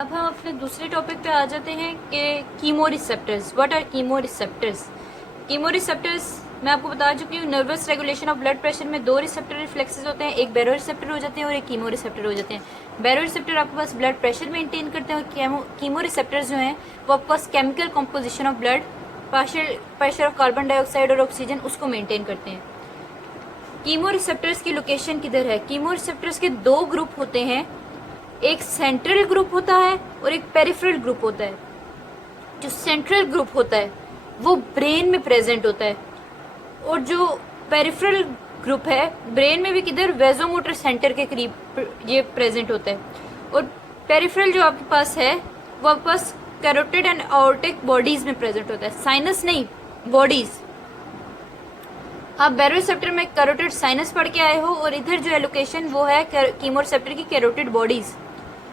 अब हम अपने दूसरे टॉपिक पे आ जाते हैं कि chemo receptors. What are chemo receptors? Chemo receptors मैं आपको बता चुकी हूँ, nervous regulation of blood pressure में दो रिसेप्टर रिफ्लेक्सेस होते हैं, एक बैरो रिसेप्टर हो जाते हैं और एक कीमो रिसेप्टर हो जाते हैं। बैरो रिसेप्टर आपके पास ब्लड प्रेशर मेंटेन करते हैं और कीमो रिसेप्टर्स जो हैं वो आपके पास chemical composition of blood, partial pressure of carbon dioxide और ऑक्सीजन उसको मेंटेन करते हैं। कीमो रिसेप्टर्स की लोकेशन किधर है? कीमो रिसेप्टर्स के दो ग्रुप होते हैं, एक सेंट्रल ग्रुप होता है और एक पेरिफेरल ग्रुप होता है। जो सेंट्रल ग्रुप होता है वो ब्रेन में प्रेजेंट होता है और जो पेरिफेरल ग्रुप है ब्रेन में भी किधर, वेजोमोटर सेंटर के करीब ये प्रेजेंट होता है। और पेरिफेरल जो आपके पास है वो आपके पास कैरोटिड एंड आयोर्टिक बॉडीज में प्रेजेंट होता है, साइनस नहीं, बॉडीज। आप बैरोरिसेप्टर में कैरोटिड साइनस पढ़ के आए हो और इधर जो है लोकेशन वो है कीमोरिसेप्टर की कैरोटिड बॉडीज।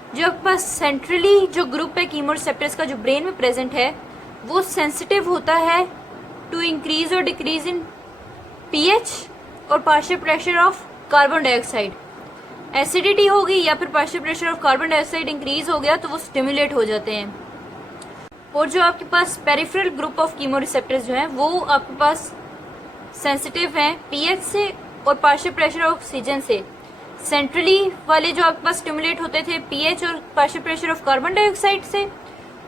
जो आपके पास सेंट्रली जो ग्रुप है कीमोरिसेप्टर्स का जो ब्रेन में प्रेजेंट है वो सेंसिटिव होता है टू इंक्रीज और डिक्रीज इन पीएच और partial pressure of carbon dioxide. Acidity होगी या फिर partial pressure of carbon dioxide increase हो गया तो वो स्टिमुलेट हो जाते हैं। और जो आपके पास पेरिफेरल ग्रुप ऑफ कीमोरिसेप्टर्स जो है वो आपके पास सेंसिटिव हैं पीएच से और पार्शियल प्रेशर ऑफ ऑक्सीजन से। सेंट्रली वाले जो आपके पास स्टिमुलेट होते थे पीएच और partial pressure of carbon dioxide से,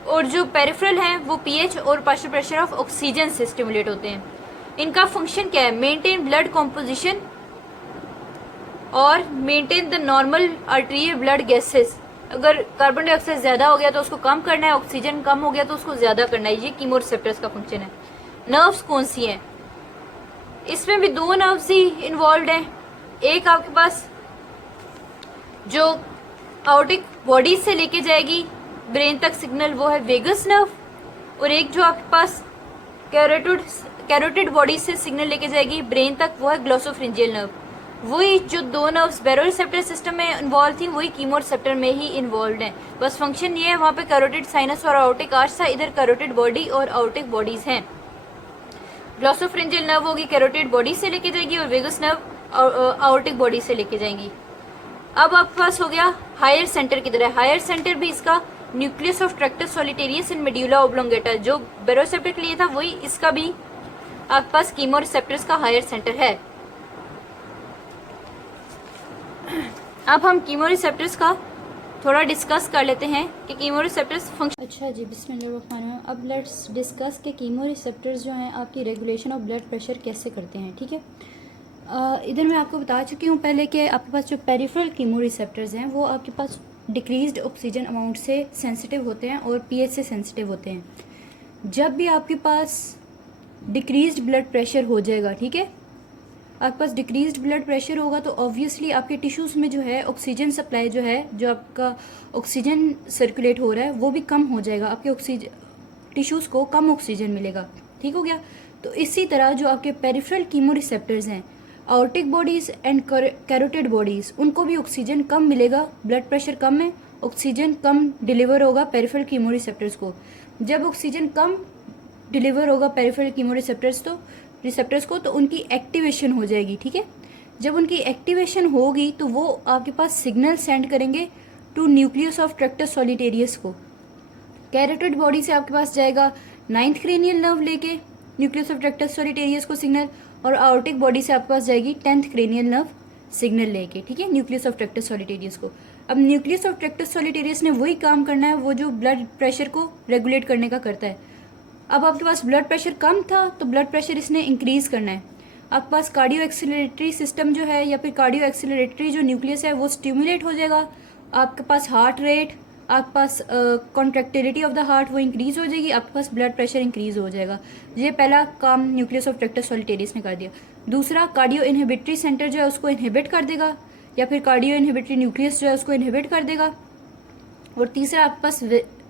और जो पेरिफेरल हैं वो पीएच और पार्शियल प्रेशर ऑफ ऑक्सीजन से स्टिमुलेट होते हैं। इनका फंक्शन क्या है? मेंटेन ब्लड कॉम्पोजिशन और maintain the normal arterial blood gases. अगर कार्बन डाइऑक्साइड ज्यादा हो गया तो उसको कम करना है, ऑक्सीजन कम हो गया तो उसको ज्यादा करना है। ये कीमोरिसेप्टर्स का फंक्शन है। नर्व्स कौन सी हैं? इसमें भी दो नर्व्स ही इन्वॉल्व हैं। एक आपके पास जो आयोटिक बॉडी से लेके जाएगी ब्रेन तक सिग्नल वो है वेगस नर्व, और एक जो आपके पास कैरोटिड बॉडी से सिग्नल लेके जाएगी ब्रेन तक वो है ग्लोसोफ्रिंजियल नर्व। वही जो दो नर्व्स बैरोरिसेप्टर सिस्टम में इन्वॉल्व थी वही कीमोरिसेप्टर में ही इन्वॉल्व हैं। बस फंक्शन ये है, वहाँ पे कैरोटिड साइनस और आयोटिक आर्च था, इधर कैरोटिड बॉडी और आयोटिक बॉडीज हैं। ग्लोसोफ्रिंजियल नर्व होगी कैरोटिड बॉडी से लेके जाएगी और वेगस नर्व आयोटिक बॉडी से लेके जाएंगी। अब आपके पास हो गया हायर सेंटर की तरह। हायर सेंटर भी इसका nucleus of tractus solitarius in medulla oblongata, जो बैरोरिसेप्टर के लिए था वही इसका भी आपके पास कीमोरिसेप्टर्स का हायर सेंटर है। अब हम कीमोरिसेप्टर्स का थोड़ा डिस्कस कर लेते हैं कि कीमोरिसेप्टर्स फंक्शन। अच्छा जी, बिस्मिल्लाहिर्रहमानिर्रहीम। अब लेट्स डिस्कस के कीमोरिसेप्टर्स जो हैं आपकी रेगुलेशन ऑफ ब्लड प्रेशर कैसे करते हैं। ठीक है, इधर मैं आपको बता चुकी हूँ पहले कि आपके पास जो पेरिफेरल कीमोरिसेप्टर्स हैं वो आपके पास डिक्रीज्ड ऑक्सीजन अमाउंट से सेंसिटिव होते हैं और पीएच से सेंसिटिव होते हैं। जब भी आपके पास डिक्रीज्ड ब्लड प्रेशर हो जाएगा, ठीक है, आपके पास डिक्रीज्ड ब्लड प्रेशर होगा तो ऑब्वियसली आपके टिश्यूज़ में जो है ऑक्सीजन सप्लाई जो है, जो आपका ऑक्सीजन सर्कुलेट हो रहा है वो भी कम हो जाएगा, आपके ऑक्सीजन टिश्यूज़ को कम ऑक्सीजन मिलेगा। ठीक हो गया। तो इसी तरह जो आपके पेरिफेरल कीमोरिसेप्टर्स हैं, aortic bodies and carotid bodies, उनको भी ऑक्सीजन कम मिलेगा, ब्लड प्रेशर कम है, ऑक्सीजन कम डिलीवर होगा पेरिफेरल कीमोरिसेप्टर्स को। जब ऑक्सीजन कम डिलीवर होगा पेरिफेरल कीमोरिसेप्टर्स को तो उनकी एक्टिवेशन हो जाएगी। ठीक है, जब उनकी एक्टिवेशन होगी तो वो आपके पास सिग्नल सेंड करेंगे to nucleus of tractus solitarius को। कैरोटिड बॉडी से आपके पास जाएगा 9th क्रेनियल नर्व लेके न्यूक्लियस ऑफ ट्रैक्टस सॉलिटेरियस को सिग्नल, और आयोटिक बॉडी से आपके पास जाएगी 10th क्रेनियल नर्व सिग्नल लेके, ठीक है, न्यूक्लियस ऑफ ट्रैक्टस सॉलिटेरियस को। अब न्यूक्लियस ऑफ ट्रैक्टस सॉलिटेरियस ने वही काम करना है वो जो ब्लड प्रेशर को रेगुलेट करने का करता है। अब आपके पास ब्लड प्रेशर कम था तो ब्लड प्रेशर इसने इंक्रीज करना है। आपके पास कार्डियो एक्सिलरेटरी सिस्टम जो है या फिर कार्डियो एक्सिलरेटरी जो न्यूक्लियस है वो स्टिमुलेट हो जाएगा। आपके पास हार्ट रेट, आपके पास कॉन्ट्रैक्टिलिटी ऑफ द हार्ट वो इंक्रीज हो जाएगी, आपके पास ब्लड प्रेशर इंक्रीज हो जाएगा। ये पहला काम न्यूक्लियस ऑफ ट्रैक्टस सॉलिटेरियस ने कर दिया। दूसरा, कार्डियो इनहिबिटरी सेंटर जो है उसको इनहिबिट कर देगा, या फिर कार्डियो इनहिबिटरी न्यूक्लियस जो है उसको इनहिबिट कर देगा। और तीसरा, आपके पास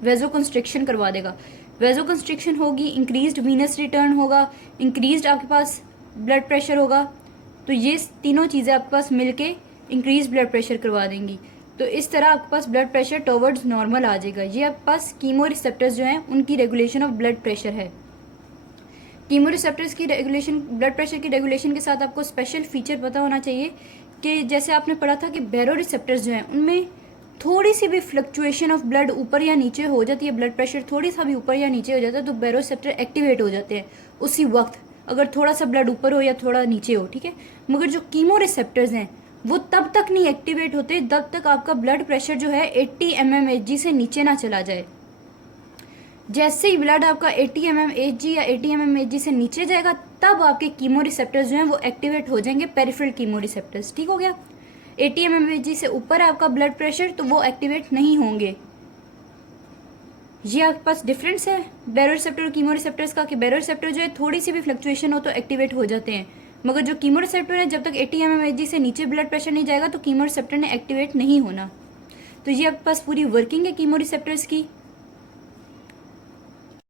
वेजोकंस्ट्रिक्शन करवा देगा। वेजोकंस्ट्रिक्शन होगी, इंक्रीज्ड वीनस रिटर्न होगा, इंक्रीज्ड आपके पास ब्लड प्रेशर होगा। तो ये तीनों चीज़ें आपके पास मिलके इंक्रीज ब्लड प्रेशर करवा देंगी। तो इस तरह आपके पास ब्लड प्रेशर टुवर्ड्स नॉर्मल आ जाएगा। ये आपके पास कीमोरिसेप्टर्स जो हैं उनकी रेगुलेशन ऑफ ब्लड प्रेशर है। कीमोरिसेप्टर्स की रेगुलेशन, ब्लड प्रेशर की रेगुलेशन के साथ आपको स्पेशल फीचर पता होना चाहिए कि जैसे आपने पढ़ा था कि बैरोरिसेप्टर्स जो हैं उनमें थोड़ी सी भी फ्लक्चुएशन ऑफ ब्लड ऊपर या नीचे हो जाती है, ब्लड प्रेशर थोड़ी सा भी ऊपर या नीचे हो जाता है तो बैरोरिसेप्टर एक्टिवेट हो जाते हैं उसी वक्त, अगर थोड़ा सा ब्लड ऊपर हो या थोड़ा नीचे हो, ठीक है। मगर जो कीमो रिसेप्टर्स हैं वो तब तक नहीं एक्टिवेट होते जब तक आपका ब्लड प्रेशर जो है 80 mmHg से नीचे ना चला जाए। जैसे ही ब्लड आपका 80 mmHg या 80 mmHg से नीचे जाएगा तब आपके कीमो रिसेप्टर्स जो हैं वो एक्टिवेट हो जाएंगे, पेरिफेरल कीमो रिसेप्टर्स, ठीक हो गया। 80 mmHg से ऊपर आपका ब्लड प्रेशर तो वो एक्टिवेट नहीं होंगे। ये आपके पास डिफरेंस है बैरोरिसेप्टर और कीमो रिसेप्टर्स का, कि बैरोरिसेप्टर जो है थोड़ी सी भी फ्लक्चुएशन हो तो एक्टिवेट हो जाते हैं, मगर जो कीमो रिसेप्टर है जब तक 80 mmHg से नीचे ब्लड प्रेशर नहीं जाएगा तो कीमो रिसेप्टर ने एक्टिवेट नहीं होना। तो ये आपके पास पूरी वर्किंग है कीमो रिसेप्टर्स की।